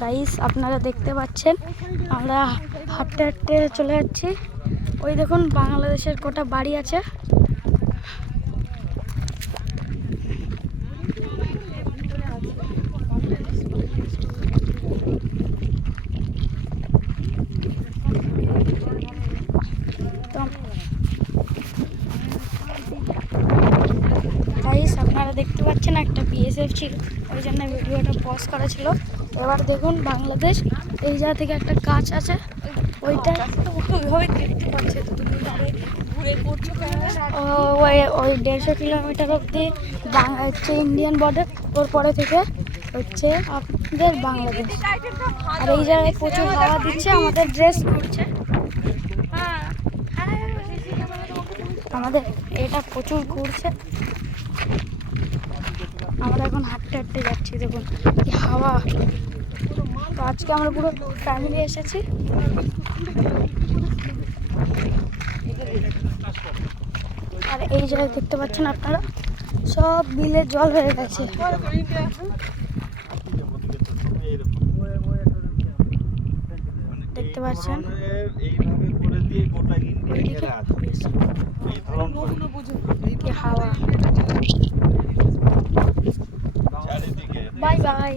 Guys আপনারা দেখতে পাচ্ছেন আমরা হাঁটতে হাঁটতে চলে যাচ্ছি। ওই দেখুন বাংলাদেশের কটা বাড়ি আছে। গাইস আপনারা দেখতে পাচ্ছেন একটা বিএসএফ ছিল, ওই জন্য ভিডিওটা পজ করা ছিল। এবার দেখুন বাংলাদেশ, এই জায়গা থেকে একটা গাছ আছে, ওইটা দেখতে পাচ্ছে ওই 150 কিলোমিটার অব্দি হচ্ছে ইন্ডিয়ান বর্ডার, ওর পরে থেকে হচ্ছে আপনাদের বাংলাদেশ। আর এই জায়গায় প্রচুর হাওয়া দিচ্ছে, আমাদের ড্রেস ঘুরছে, আমাদের এটা প্রচুর ঘুরছে। আমরা এখন হাঁটতে হাঁটতে যাচ্ছি, দেখুন কি হাওয়া। তো আজকে আমরা পুরো ফ্যামিলি এসেছি। আর এই জায়গায় দেখতে পাচ্ছেন আপনারা সব বিলে জল হয়ে গেছে। দেখতে পাচ্ছেন কি হাওয়া। Bye bye.